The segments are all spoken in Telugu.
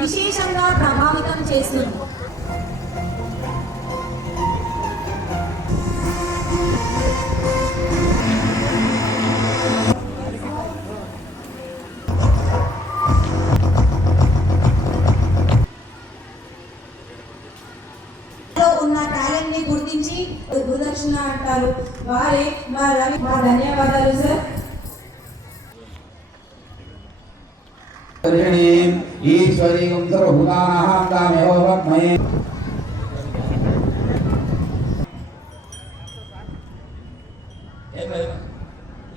విశేషంగా ప్రభావితం చేస్తుంది. ఉన్న టాలెంట్ ని గుర్తించి గురుదక్షిణ అంటారు. వారే మా ధన్యవాదాలు సార్. ఈశ్వరీం సర్వభూతానాం తామేవ బ్రహ్మయే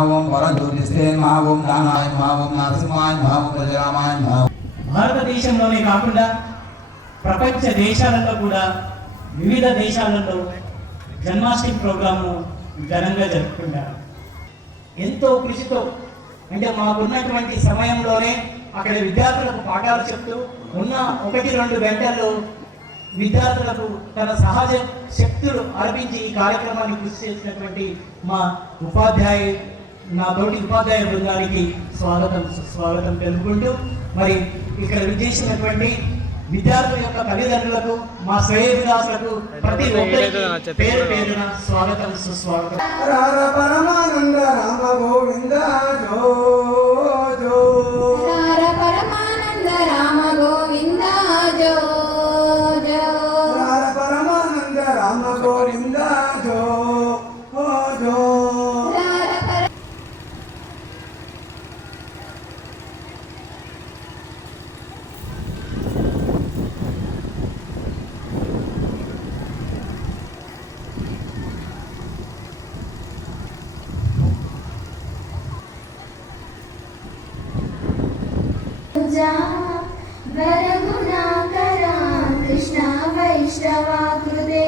ఓం వరజ్యోతిస్తే మహాఓం దానాయ మహాఓం నరసింహాయ మహాఓం ప్రజరామాయ మహా. భారతదేశంలోనే కాకుండా ప్రపంచ దేశాలలో కూడా వివిధ దేశాలలో జన్మాష్టమి ప్రోగ్రాము ఘనంగా జరుపుకుంటారు. ఎంతో కృషితో, అంటే మాకున్నటువంటి సమయంలోనే అక్కడ విద్యార్థులకు పాఠాలు చెప్తూ ఉన్న 1-2 గంటల్లో విద్యార్థులకు తన సహజ శక్తులు అర్పించి ఈ కార్యక్రమాన్ని కృషి చేసినటువంటి మా నా తోటి ఉపాధ్యాయ బృందానికి స్వాగతం తెలుపుకుంటూ, మరి ఇక్కడ విచ్చేసినటువంటి విద్యార్థుల యొక్క తల్లిదండ్రులకు, మా శ్రేయోభిలాషులకు ప్రతి ఒక్కరికి పేరు పేరున స్వాగతం సుస్వాగతం. పరమానంద రామ గోవింద జో జో. పరమానంద రామ గోవింద జో జో. పరమానంద రామ గోవింద జో జో. కృష్ణ వైష్ణవాకృతే.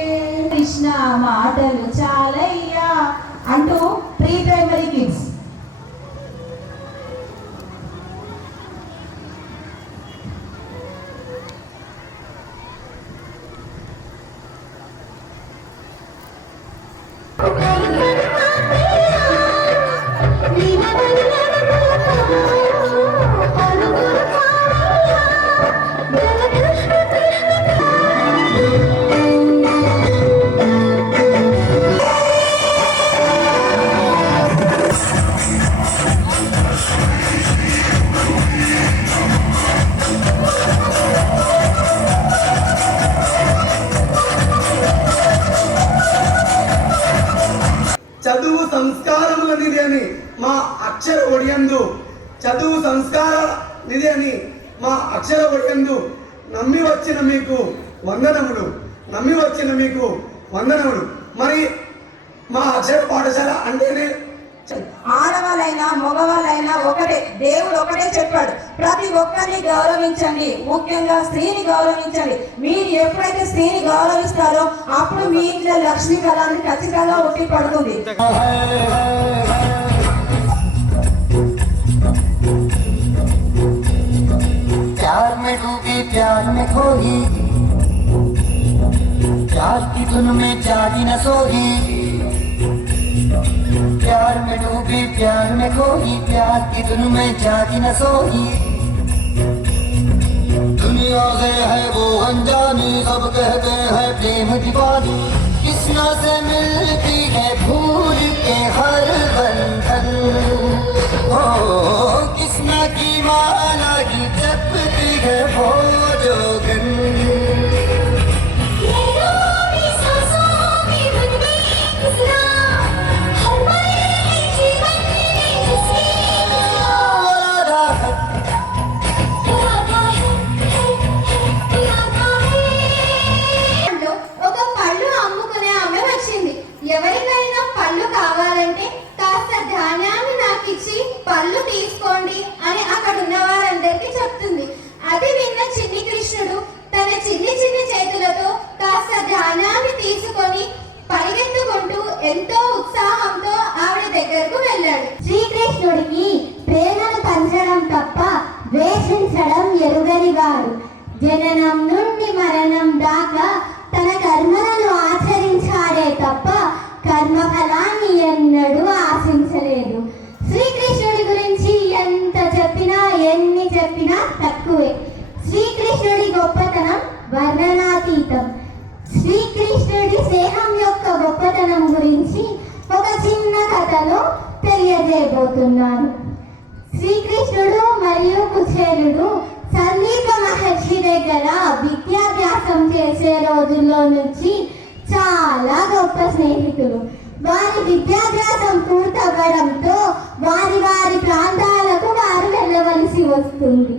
కృష్ణ మాటలు చాలయ్యా అంటూ ప్రీ ప్రైమరీ కిడ్స్ చదువు సంస్కారముల నిధి అని మా అక్షర ఒడియందు, చదువు సంస్కార నిధి అని మా అక్షర ఒడియందు నమ్మి వచ్చిన మీకు వందనములు, నమ్మి వచ్చిన మీకు వందనములు. మరి మా అక్షర పాఠశాల అంటేనే ఆడవాళ్ళైనా మగవాళ్ళైనా ఒకటే, దేవుడు ఒకటే చెప్పాడు, ప్రతి ఒక్కరిని గౌరవించండి, ముఖ్యంగా స్త్రీని గౌరవించండి. మీరు ఎప్పుడైతే స్త్రీని గౌరవిస్తారో అప్పుడు మీ ఇంట్లో లక్ష్మీ కళాన్ని ఖచ్చితంగా ఉట్టి పడుతుంది. प्यार में डूबी प्यार में खोई, प्यार की धुन में जागी न सोई, प्यार में डूबी प्यार में खोई, प्यार की धुन में जागी न सोई. दुनिया से है वो अनजानी, सब कहते हैं प्रेम दीवानी, किसना से मिलती है भूल के हर बंधन. ओ किसना की माला की जपती है वो जोगन. ఒక పళ్ళు అమ్ముకునే ఆమె వచ్చింది. ఎవరికైనా పళ్ళు కావాలంటే కాస్త ధాన్యాన్ని నాకు ఇచ్చి పళ్ళు తీసుకోండి అని అక్కడ ఉన్న వారందరికీ చెప్తుంది. అది విన్న చిన్ని కృష్ణుడు తన చిన్ని చిన్ని చేతులతో కాస్త ధాన్యాన్ని తీసుకొని పరిగెత్తుకుంటూ ఎంతో ఉత్సాహంతో ఆవిడ దగ్గరకు వెళ్ళాడు. శ్రీకృష్ణుడికి ప్రేమను పంచడం తప్ప ద్వేషించడం ఎరుగని వాడు. జననం నుండి మరణం దాకా తన కర్మలను ఆచరించాడే తప్ప కర్మఫలాన్ని ఎన్నడూ ఆశించలేదు. శ్రీకృష్ణుడి గురించి ఎంత చెప్పినా ఎన్ని చెప్పినా తక్కువే. శ్రీకృష్ణుడు వర్ణనాతీతం. శ్రీకృష్ణుడి స్నేహం యొక్క గొప్పతనం గురించి ఒక చిన్న కథను తెలియజేయబోతున్నాను. శ్రీకృష్ణుడు మరియు కుచేలుడు సందీప మహర్షి దగ్గర విద్యాభ్యాసం చేసే రోజుల్లో నుంచి చాలా గొప్ప స్నేహితులు. వారి విద్యాభ్యాసం పూర్తవ్వడంతో వారి వారి ప్రాంతాలకు వారు వెళ్ళవలసి వస్తుంది.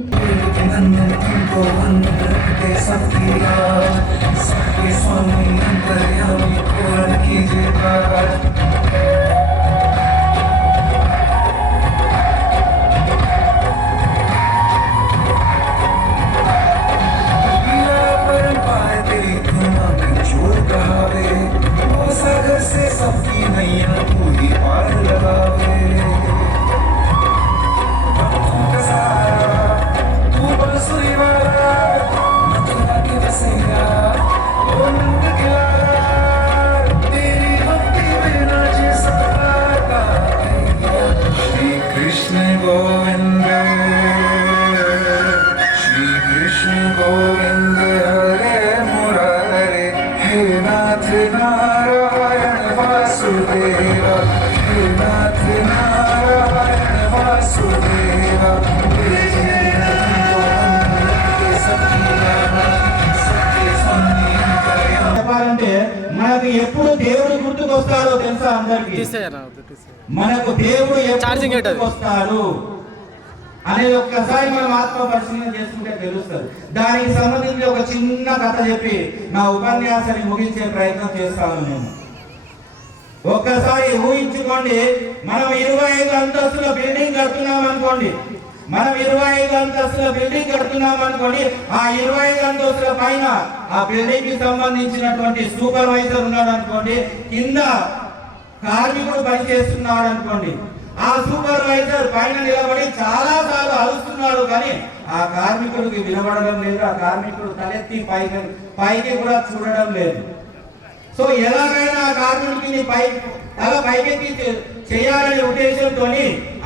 చెప్పాలంటే మనకు ఎప్పుడు దేవుడు గుర్తుకొస్తాడో తెలుసా అందరికి? మనకు దేవుడు ఎప్పుడు గుర్తుకొస్తాడు అనేది ఒక్కసారి మనం ఆత్మ పరిశీలన చేసుకుంటే తెలుస్తుంది. దానికి సంబంధించి ఒక చిన్న కథ చెప్పి నా ఉపన్యాసాన్ని ముగించే ప్రయత్నం చేస్తాను నేను. ఒక్కసారి ఊహించుకోండి, మనం 25 అంతస్తుల బిల్డింగ్ కడుతున్నాం అనుకోండి. మనం 25 అంతస్తుల బిల్డింగ్ కడుతున్నాం అనుకోండి. ఆ 25 అంతస్తుల పైన ఆ బిల్డింగ్ కి సంబంధించినటువంటి సూపర్వైజర్ ఉన్నాడు అనుకోండి, కింద కార్మికుడు పనిచేస్తున్నాడు అనుకోండి. ఆ సూపర్వైజర్ పైన నిలబడి చాలా సార్లు అరుస్తున్నాడు, కానీ ఆ కార్మికుడికి వినబడడం లేదు. ఆ కార్మికుడు తలెత్తి పైకి కూడా చూడడం లేదు. సో ఎలాగైనా ఆ కార్మికుడిని తల పైకెత్తి చేయాలనే ఉద్దేశంతో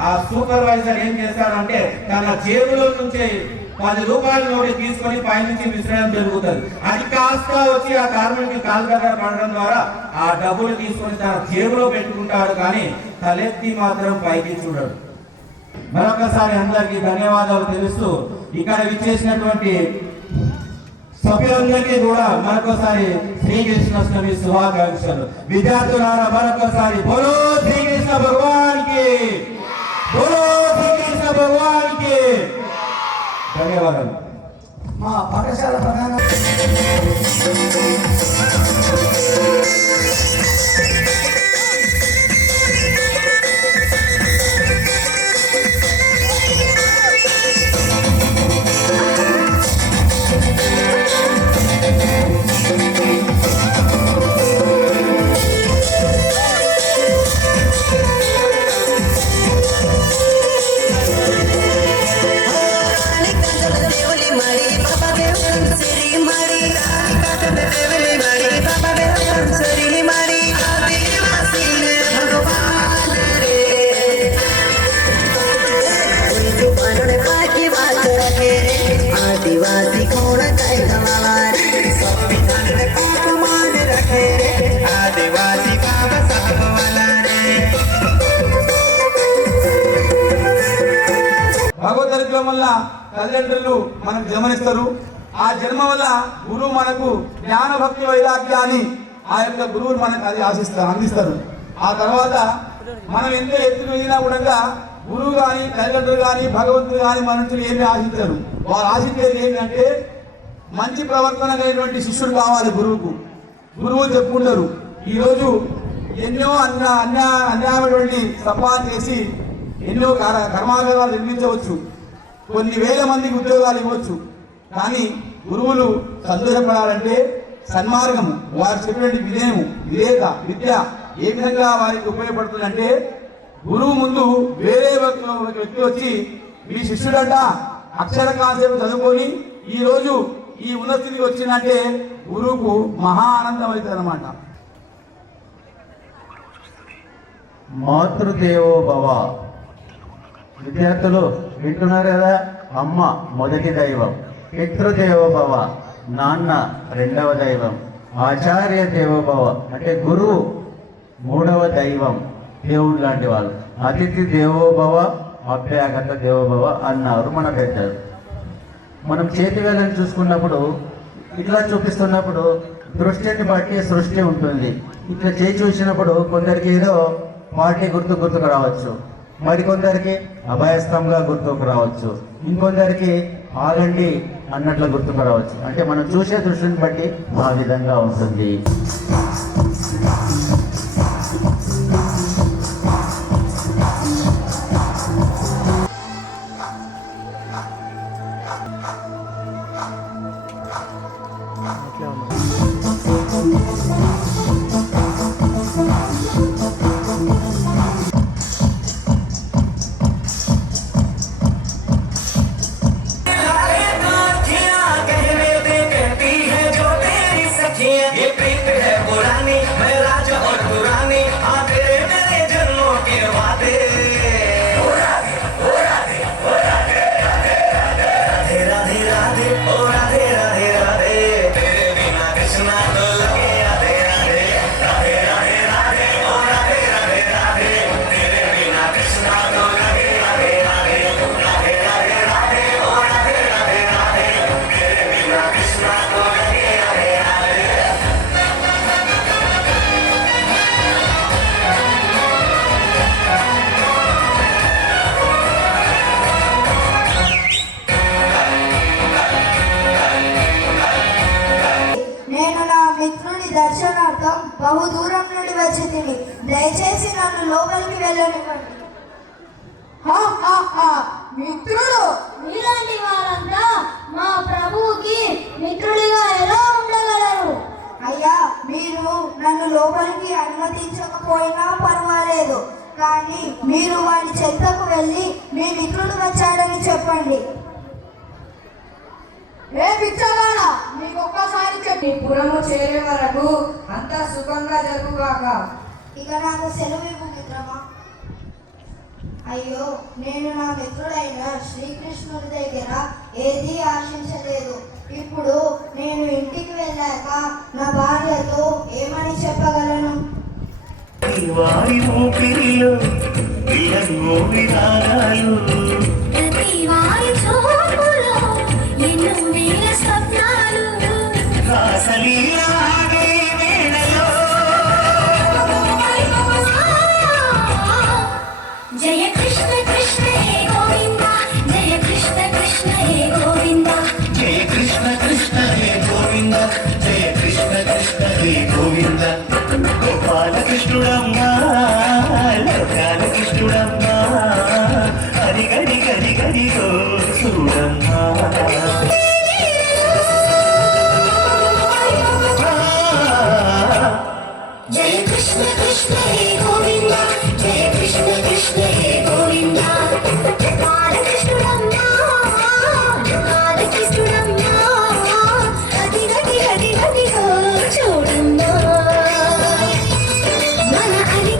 ఆ సూపర్వైజర్ ఏం చేస్తాడంటే తన జేబులో నుంచి 10 రూపాయల నోటు తీసుకొని పైనుంచి విసరడం జరుగుతుంది. అది కాస్త వచ్చి ఆ కార్మికుడికి కాలు దగ్గర పడడం ద్వారా ఆ డబ్బులు తీసుకొని తన జేబులో పెట్టుకుంటాడు, కానీ తలెత్తి మాత్రం పైకి చూడడు. మరొకసారి అందరికీ ధన్యవాదాలు తెలుస్తూ ఇక్కడ విచ్చేసినటువంటి సభ్యులందరికీ కూడా మరొకసారి శ్రీకృష్ణాష్టమి శుభాకాంక్షలు. విద్యార్థులారా మరొకసారి బోలో శ్రీకృష్ణ భగవాన్ కి, బోలో శ్రీకృష్ణ భగవాన్ కి. ధన్యవాదాలు. మా పాఠశాల ప్రధాన आदिवासी कोण आदिवासी భగవద్గీత వల్ల తల్లిదండ్రులు మనకు జన్మనిస్తారు. ఆ జన్మ వల్ల గురువు మనకు జ్ఞాన భక్తి వైరాగ్యాన్ని ఆ యొక్క గురువులు మనకు అది అందిస్తారు. ఆ తర్వాత మనం ఎంత ఎత్తుకు వెళ్ళినా కూడా గురువు కానీ తల్లిదండ్రులు కానీ భగవంతుడు కానీ మన నుంచి ఏమి ఆశించారు. వారు ఆశించేది ఏంటంటే మంచి ప్రవర్తన కలిగినటువంటి శిష్యుడు కావాలి గురువుకు. గురువు చెప్పుకుంటారు ఈరోజు ఎన్నో అన్యాయమైనటువంటి సంపాదన చేసి ఎన్నో కర్మాగారాలు నిర్మించవచ్చు, కొన్ని వేల మందికి ఉద్యోగాలు ఇవ్వచ్చు. కానీ గురువులు సంతోషపడాలంటే సన్మార్గము, వారు చెప్పినటువంటి వినయము, వివేక, విద్య ఏ విధంగా వారికి ఉపయోగపడుతుందంటే గురువు ముందు వేరే వ్యక్తి వచ్చి మీ శిష్యుడంట అక్షర కాసేపు చదువుకొని ఈ రోజు ఈ ఉన్నత స్థితికి వచ్చిందంటే గురువుకు మహా ఆనందం అవుతుంది అన్నమాట. మాతృదేవో భవ. విద్యార్థులు వింటున్నారు కదా, అమ్మ మొదటి దైవం. పితృదేవో భవ, నాన్న రెండవ దైవం, ఆచార్య దేవోభవ అంటే గురువు మూడవ దైవం, దేవుడు లాంటి వాళ్ళు. అతిథి దేవోభవ, అభ్యాగత దేవోభవ అన్నారు మన పెద్దలు. మనం చేతి వేళ్ళని చూసుకున్నప్పుడు ఇట్లా చూపిస్తున్నప్పుడు దృష్టిని బట్టి సృష్టి ఉంటుంది. ఇట్లా చేయి చూసినప్పుడు కొందరికి ఏదో పార్టీ గుర్తుకు రావచ్చు, మరికొందరికి అభయస్థంగా గుర్తుకు రావచ్చు, ఇంకొందరికి ఆగండి అన్నట్లు గుర్తుకు రావచ్చు. అంటే మనం చూసే దృష్టిని బట్టి ఆ విధంగా ఉంటుంది. దర్శనార్థం బహుదూరం నుండి వచ్చి తిని దయచేసి నన్ను లోపలికి వెళ్ళనివ్వండి. మిత్రుడు, మీలాంటి వారంతా మా ప్రభువుకి మిత్రుడిగా ఎలా ఉండగలరు? అయ్యా, మీరు నన్ను లోపలికి అనుమతించకపోయినా పర్వాలేదు, కానీ మీరు వాడి చెంతకు వెళ్ళి మీ మిత్రుడు వచ్చాడని చెప్పండి. ఏ పిచ్చగాడా, నీకు ఒక్కసారి చెప్పి పురము చేరే వరకు అంతా సుఖంగా జరుగుగాక. ఇక నాకు సెలవు ఇవ్వు మిత్రమా. అయ్యో, నేను నా మిత్రుడైన శ్రీకృష్ణుడి దగ్గర ఏదీ ఆశించలేదు. ఇప్పుడు నేను ఇంటికి వెళ్ళాక నా భార్యతో ఏమని చెప్పగలను? వారి ఊపిరిలో ఇళ్ళంగో విరాగాలు, ప్రతి వారి చూపులో ఎన్నో వేల స్వప్నాలు, రాసలీలా ఆడే వేళలో జయ కృష్ణ కృష్ణ హే గోవింద, జయ కృష్ణ కృష్ణ హే గోవింద, జయ కృష్ణ కృష్ణ హే గోవింద, జయ కృష్ణ కృష్ణ హే గోవింద. గోపాలకృష్ణుడమ్మా, లోకాలకృష్ణుడమ్మా, హరి గడి గడి గడిగో చూడమ్మా. జయ కృష్ణ కృష్ణ హే గోవింద, జయ కృష్ణ కృష్ణ హే గోవింద. బాలకృష్ణుడమ్మా, బాలకృష్ణుడమ్మా, హరి గడి గడి గడిగో చూడమ్మా. మన హరి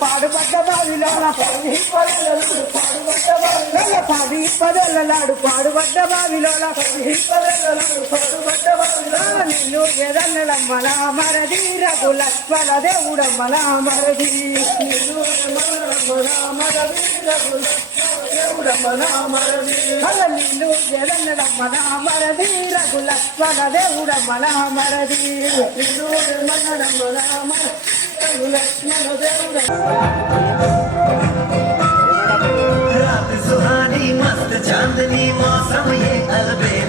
పాడుబడ్డ బావిలోన పది పదలలాడు పాడుబడ్డ బావిలోన పది పదలలాడు పాడుబడ్డ బావిలోన పది పదలలాడు పాడుబడ్డ బావిలోన నిన్ను ఎదన్నడమ్మల మరది రఘులక్ష్మణ దేవుడమ్మల మరది నిన్ను మరది దేవుడమ్మల మరది అలా నిన్ను ఎదన్నడమ్మల మరది రఘులక్ష్మణ దేవుడమ్మల మరది నిన్ను ఎదన్నడమ్మల रात सुहानी मस्त चांदनी मौसम ये अलबेला